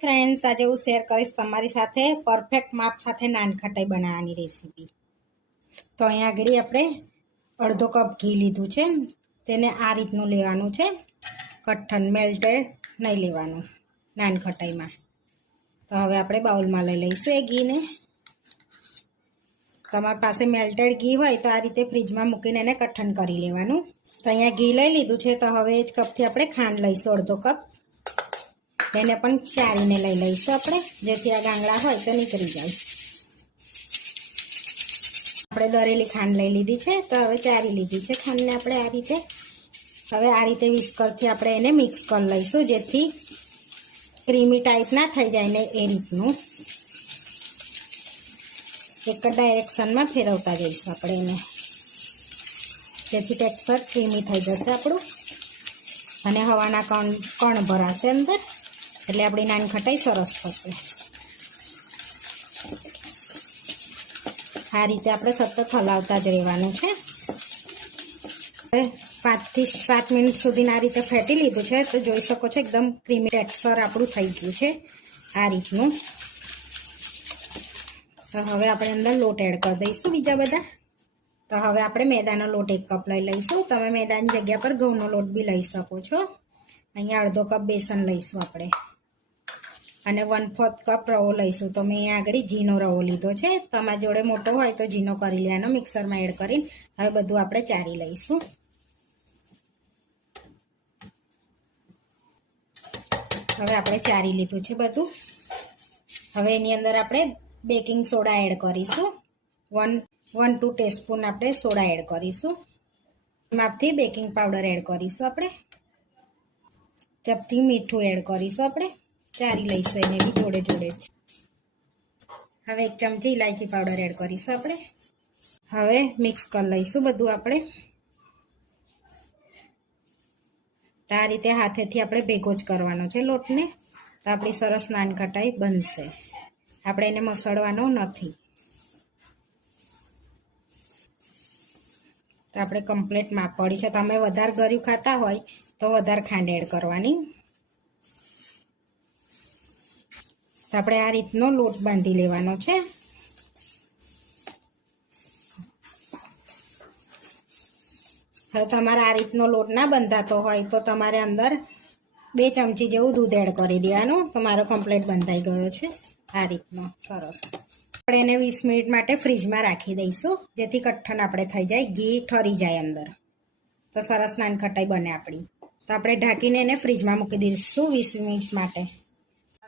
Friends આજે હું share કરીશ તમારી સાથે પરફેક્ટ માપ સાથે નાનખટાઈ બનાવવાની રેસીપી તો અહીંયા આગળ આપણે અડધો કપ ઘી લીધું છે. તેને આ રીતનું લેવાનું છે. કઠણ મેલ્ટેડ નહીં લેવાનું નાનખટાઈમાં તો હવે આપણે બાઉલમાં લઈ લઈશું એ ઘીને. તમારી પાસે મેલ્ટેડ ઘી હોય તો આ રીતે ફ્રીજમાં મૂકીને એને કઠણ કરી લેવાનું. તો અહીંયા ઘી લઈ લીધું છે. તો હવે એ જ કપથી આપણે ખાંડ લઈશું અડધો કપ એને પણ ચારીને લઈ લઈશું આપણે. જેથી આ ગાંગડા હોય તો નીકળી જાય. આપણે દરેલી ખાંડ લઈ લીધી છે, તો હવે ચારી લીધી છે ખાંડને આપણે આ રીતે. હવે આ રીતે વિસ્કરથી આપણે એને મિક્સ કરી લઈશું, જેથી ક્રીમી ટાઈપ ના થઈ જાય ને એ રીતનું. એક જ ડાયરેક્શનમાં ફેરવતા જઈશું આપણે એને. જેથી ટેક્સચર ક્રીમી થઈ જશે આપણું. અને હવાના કણ કણ ભરાશે અંદર. એટલે આપણી નાની ખટાઈ સરસ થશે. આ રીતે આપણે સતત હલાવતા જ રહેવાનું છે. પાંચથી સાત મિનિટ સુધીને આ રીતે ફેટી લીધું છે, તો જોઈ શકો છો એકદમ ક્રીમી ટેક્સચર આપણું થઈ ગયું છે આ રીતનું. તો હવે આપણે અંદર લોટ એડ કરી દઈશું બીજા બધા. તો હવે આપણે મેદાનો લોટ એક કપ લઈ લઈશું. તમે મેદાની જગ્યા પર ઘઉંનો લોટ બી લઈ શકો છો. અહીંયા અડધો કપ બેસન લઈશું આપણે. અને વન ફોર્થ કપ રવો લઈશું. તો મેં અહીંયા આગળ ઝીનો રવો લીધો છે. તમારા જોડે મોટો હોય તો ઝીનો કરી લેવાનો મિક્સરમાં એડ કરીને હવે બધું આપણે ચારી લઈશું. હવે આપણે ચારી લીધું છે બધું. હવે એની અંદર આપણે બેકિંગ સોડા એડ કરીશું. વન વન ટુ ટેસ્પૂન આપણે સોડા એડ કરીશું. માપથી બેકિંગ પાવડર એડ કરીશું આપણે. ચપટી મીઠું એડ કરીશું આપણે. ચારી લઈશું એને બી જોડે જોડે જ. હવે એક ચમચી ઇલાયચી પાવડર એડ કરીશું આપણે. હવે મિક્સ કરી લઈશું બધું આપણે. તો આ રીતે હાથેથી આપણે ભેગો જ કરવાનો છે લોટને. તો આપણી સરસ નાનખટાઈ બનશે. આપણે એને મસળવાનો નથી. તો આપણે કમ્પ્લીટ માપ પડી છે. તમે વધારે ગળ્યું ખાતા હોય તો વધારે ખાંડ એડ કરવાની તો આપણે આ રીતનો લોટ બાંધી લેવાનો છે. હવે તમારે આ રીતનો લોટ ના બંધાતો હોય તો તમારે અંદર બે ચમચી જેવું દૂધ એડ કરી દેવાનું. તમારો કમ્પ્લેટ બંધાઈ ગયો છે આ રીતનો. સરસ. આપણે એને વીસ મિનિટ માટે ફ્રીજમાં રાખી દઈશું, જેથી કઠ્ઠન આપણે થઈ જાય, ઘી ઠરી જાય અંદર. તો સરસ નાનખટાઈ બને આપણી. તો આપણે ઢાંકીને એને ફ્રીજમાં મૂકી દઈશું વીસ મિનિટ માટે.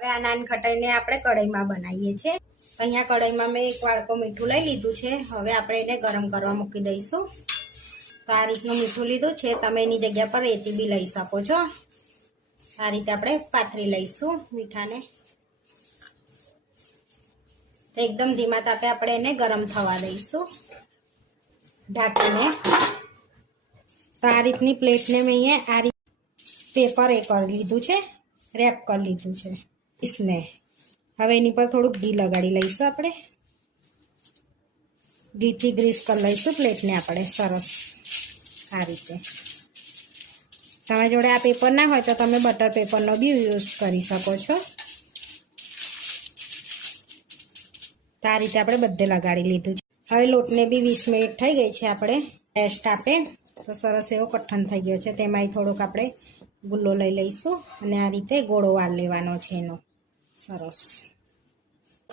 હવે આ નાનખટાઈને આપણે કઢાઈમાં બનાવીએ છીએ. અહીંયા કઢાઈમાં મેં એક વાળકો મીઠું લઈ લીધું છે. હવે આપણે એને ગરમ કરવા મૂકી દઈશું. તો આ રીતનું મીઠું લીધું છે. તમે એની જગ્યા પર રેતી બી લઈ શકો છો. આ રીતે આપણે પાથરી લઈશું મીઠાને. એકદમ ધીમા તાપે આપણે એને ગરમ થવા દઈશું ઢાંકીને. તો આ રીતની પ્લેટને મેં અહીંયા આ રીતે પેપર એ કરી લીધું છે. રેપ કરી લીધું છે. ઈસને હવે એની પર થોડુંક ઘી લગાડી લઈશું આપણે. ઘીથી ગ્રીસ કરી લઈશું પ્લેટને આપણે, સરસ. આ રીતે. તમે જોડે આ પેપર ના હોય તો તમે બટર પેપરનો બી યુઝ કરી શકો છો. તો આ રીતે આપણે બધે લગાડી લીધું છે. હવે લોટને બી વીસ મિનિટ થઈ ગઈ છે આપણે ટેસ્ટ આપે. તો સરસ એવો કઠણ થઈ ગયો છે. તેમાંય થોડોક આપણે ગુલ્લો લઈ લઈશું અને આ રીતે ગોળો વાર લેવાનો છે એનો. સરસ.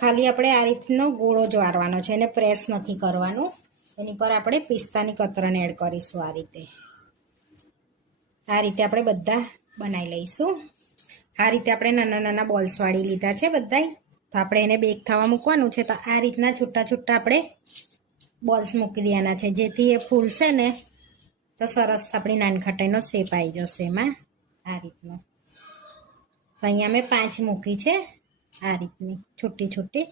ખાલી આપણે આ રીતનો ગોળો જ વારવાનો છે એને પ્રેસ નથી કરવાનું. એની પર આપણે પિસ્તાની કતરણ એડ કરીશું આ રીતે. આ રીતે આપણે બધા બનાવી લઈશું. આ રીતે આપણે નાના નાના બોલ્સ વાળી લીધા છે બધાય. તો આપણે એને બેક થવા મૂકવાનું છે. તો આ રીતના છૂટા છૂટા આપણે બોલ્સ મૂકી દેવાના છે. જેથી એ ફૂલશે ને તો સરસ આપણી નાનખટાઈનો શેપ આવી જશે એમાં. આ રીતનો. અહીંયા મેં પાંચ મૂકી છે. આ રીતની છૂટી છૂટી.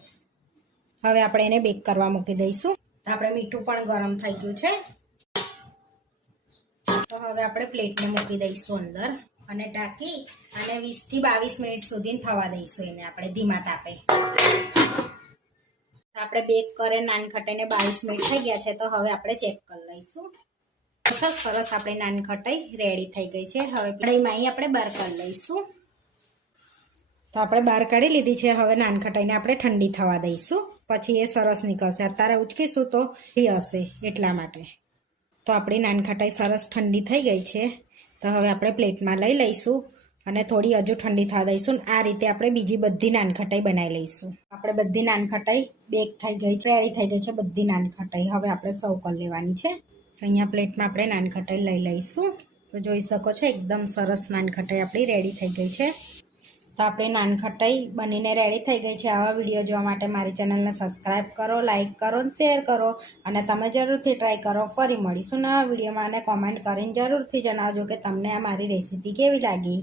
હવે આપણે એને બેક કરવા મૂકી દઈશું. આપણે મીઠું પણ ગરમ થઈ ગયું છે. તો હવે આપણે પ્લેટને મૂકી દઈશું અંદર અને ઢાંકી અને વીસથી બાવીસ મિનિટ સુધી થવા દઈશું એને આપણે ધીમા તાપે. આપણે બેક કરે નાનખટાઈને બાવીસ મિનિટ થઈ ગયા છે, તો હવે આપણે ચેક કરી લઈશું. સરસ સરસ આપણે નાનખટાઈ રેડી થઈ ગઈ છે. હવે કઢાઈમાં અહીં આપણે બહાર કરી લઈશું. તો આપણે બહાર કાઢી લીધી છે. હવે નાનખટાઈને આપણે ઠંડી થવા દઈશું. પછી એ સરસ નીકળશે. અત્યારે ઉચકીશું તો એ હશે એટલા માટે. તો આપણી નાનખટાઈ સરસ ઠંડી થઈ ગઈ છે. તો હવે આપણે પ્લેટમાં લઈ લઈશું અને થોડી હજુ ઠંડી થવા દઈશું. આ રીતે આપણે બીજી બધી નાનખટાઈ બનાવી લઈશું. આપણે બધી નાનખટાઈ બેક થઈ ગઈ છે. રેડી થઈ ગઈ છે બધી નાનખટાઈ. હવે આપણે સર્વ કરી લેવાની છે. અહીંયા પ્લેટમાં આપણે નાનખટાઈ લઈ લઈશું. તો જોઈ શકો છો, એકદમ સરસ નાનખટાઈ આપણી રેડી થઈ ગઈ છે. તો આપણી નાનખટાઈ બનીને રેડી થઈ ગઈ છે આવા વીડિયો જોવા માટે મારી ચેનલને સબસ્ક્રાઈબ કરો લાઇક કરો અને શેર કરો. અને તમે જરૂરથી ટ્રાય કરો. ફરી મળીશું નવા વિડીયોમાં અને કોમેન્ટ કરીને જરૂરથી જણાવજો કે તમને આ મારી રેસીપી કેવી લાગી.